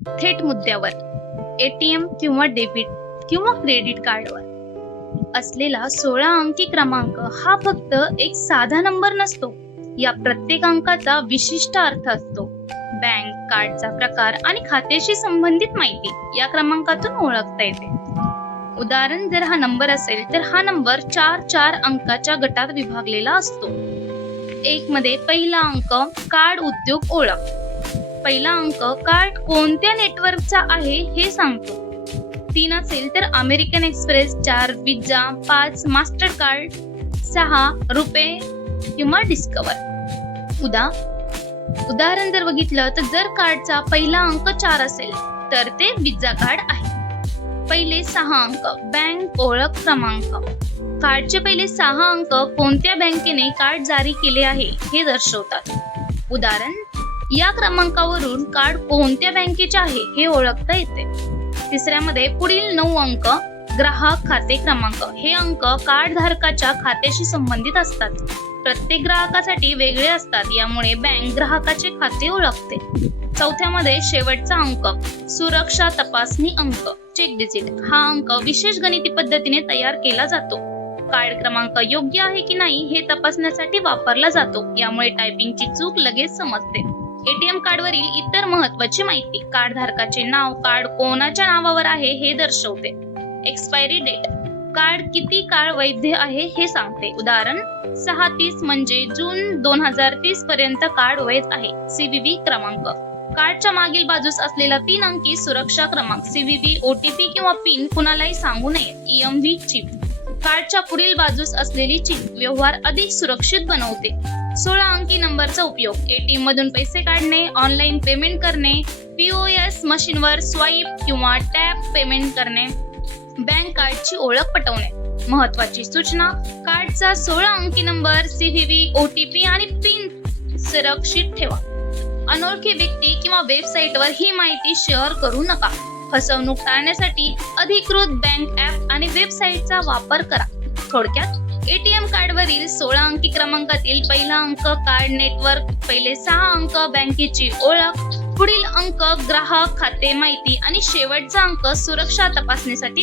थेट मुद्द्यावर एटीएम किंवा डेबिट किंवा क्रेडिट कार्डवर असलेला 16 अंकी क्रमांक हा फक्त एक साधा नंबर नसतो. या प्रत्येक अंकाचा विशिष्ट अर्थ असतो. बँक, कार्डचा प्रकार आणि खात्याशी संबंधित माहिती या क्रमांकातून ओळखता येते. उदाहरण, जर हा नंबर असेल तर हा नंबर 4 अंकाच्या गटात विभागलेला असतो. 1 मध्ये पहिला अंक कार्ड उद्योग ओळख. पहिला अंक कार्ड कोणत्या नेटवर्कचा आहे हे सांगतो. 3 असेल तर अमेरिकन एक्सप्रेस, 4 विजा, 5 मास्टर कार्ड, 6 रुपे किंवा डिस्कवर. उदाहरण जर बघितलं तर जर कार्डचा पहिला अंक 4 असेल तर ते विजा कार्ड आहे. पहिले 6 अंक बँक ओळख क्रमांक. कार्डचे पहिले 6 अंक कोणत्या बँकेने कार्ड जारी केले आहे हे दर्शवतात. उदाहरण, या क्रमांकावरून कार्ड कोणत्या बँकेचे आहे हे ओळखता येते. तिसऱ्यामध्ये पुढील 9 अंक ग्राहक खाते क्रमांक. हे अंक कार्ड धारकाच्या खात्याशी संबंधित असतात. प्रत्येक ग्राहकासाठी वेगळे असतात, यामुळे बँक ग्राहकाचे खाते ओळखते. चौथ्यामध्ये शेवटचा अंक सुरक्षा तपासणी अंक चेक डिजिट. हा अंक विशेष गणिती पद्धतीने तयार केला जातो. कार्ड क्रमांक योग्य आहे की नाही हे तपासण्यासाठी वापरला जातो. यामुळे टायपिंगची चूक लगेच समजते. एटीएम कार्डवरील इतर महत्त्वाची माहिती. कार्ड धारकाचे नाव कार्ड कोणाच्या नावावर आहे हे दर्शवते. एक्सपायरी डेट कार्ड किती काळ वैध आहे हे सांगते. उदाहरण, 6/30 म्हणजे जून 2030 पर्यंत कार्ड वैध आहे. सीव्हीव्ही क्रमांक कार्डच्या मागील बाजूस असलेला 3 अंकी सुरक्षा क्रमांक. सीव्हीव्ही, ओटीपी किंवा पिन कुणालाही सांगू नये. ईएमव्ही चिप कार्डच्या पुढील बाजूस असलेली चिप व्यवहार अधिक सुरक्षित बनवते. 16 अंकी नंबरचा उपयोग एटीएम मधून पैसे काढणे, ऑनलाईन पेमेंट करणे, पीओएस मशीनवर स्वाईप किंवा टॅप पेमेंट करणे, बँक कार्डची ओळख पटवणे. महत्त्वाची सूचना, कार्डचा 16 अंकी नंबर, सीव्हीव्ही, ओटीपी आणि पिन सुरक्षित ठेवा. अनोळखी व्यक्ती किंवा वेबसाईटवर ही माहिती शेअर करू नका. फसवणूक टाळण्यासाठी अधिकृत बँक ॲप आणि वेबसाईटचा वापर करा. थोडक्यात, एटीएम कार्डवरील 16 अंकी क्रमांकातील पहिला अंक कार्ड नेटवर्क, पहिले 6 अंक बँकेची ओळख, पुढील अंक ग्राहक खाते माहिती आणि शेवटचा अंक सुरक्षा तपासणीसाठी